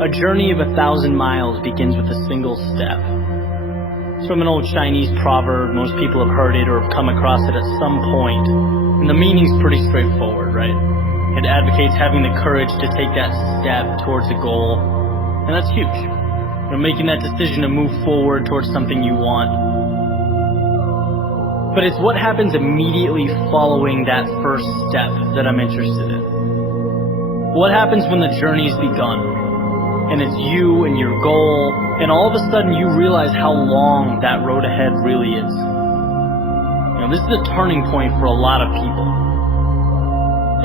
A journey of 1,000 miles begins with a single step. It's from an old Chinese proverb. Most people have heard it or have come across it at some point. And the meaning's pretty straightforward, right? It advocates having the courage to take that step towards a goal. And that's huge. You're making that decision to move forward towards something you want. But it's what happens immediately following that first step that I'm interested in. What happens when the journey's begun, and it's you and your goal, and all of a sudden you realize how long that road ahead really is. This is a turning point for a lot of people.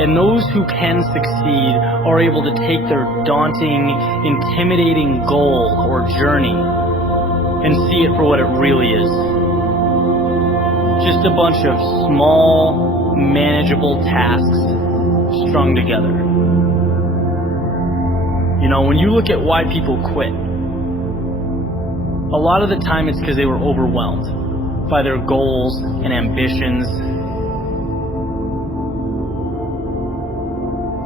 And those who can succeed are able to take their daunting, intimidating goal or journey and see it for what it really is. Just a bunch of small, manageable tasks strung together. When you look at why people quit, a lot of the time it's because they were overwhelmed by their goals and ambitions.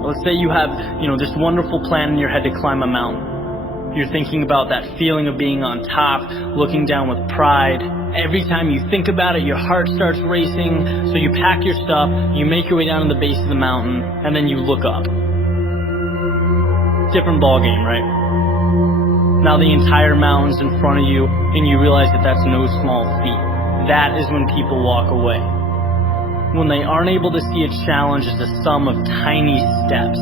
Let's say you have, this wonderful plan in your head to climb a mountain. You're thinking about that feeling of being on top, looking down with pride. Every time you think about it, your heart starts racing. So you pack your stuff, you make your way down to the base of the mountain, and then you look up. Different ball game, right? Now the entire mountain's in front of you, and you realize that that's no small feat. That is when people walk away. When they aren't able to see a challenge as a sum of tiny steps,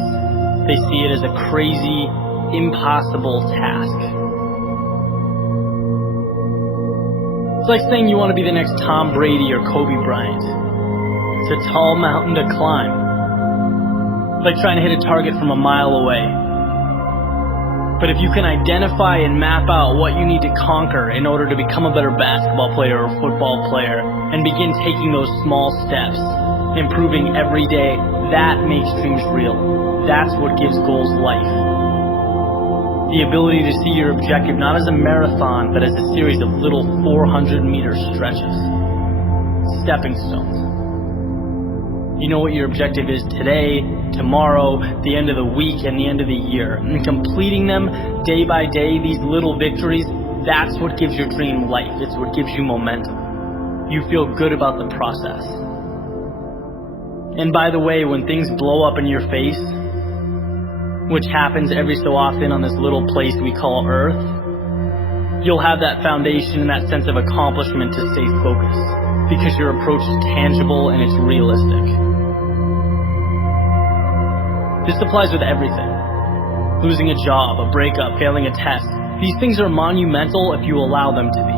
they see it as a crazy, impossible task. It's like saying you want to be the next Tom Brady or Kobe Bryant. It's a tall mountain to climb. It's like trying to hit a target from a mile away. But if you can identify and map out what you need to conquer in order to become a better basketball player or football player and begin taking those small steps, improving every day, that makes dreams real. That's what gives goals life. The ability to see your objective not as a marathon, but as a series of little 400-meter stretches. Stepping stones. You know what your objective is today, tomorrow, the end of the week, and the end of the year. And completing them day by day, these little victories, that's what gives your dream life. It's what gives you momentum. You feel good about the process. And by the way, when things blow up in your face, which happens every so often on this little place we call Earth, you'll have that foundation and that sense of accomplishment to stay focused, because your approach is tangible and it's realistic. This applies with everything. Losing a job, a breakup, failing a test. These things are monumental if you allow them to be.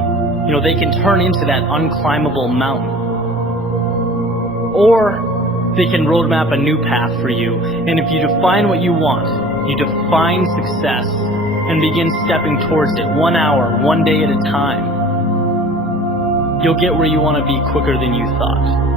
They can turn into that unclimbable mountain. Or they can roadmap a new path for you. And if you define what you want, you define success and begin stepping towards it 1 hour, 1 day at a time, you'll get where you want to be quicker than you thought.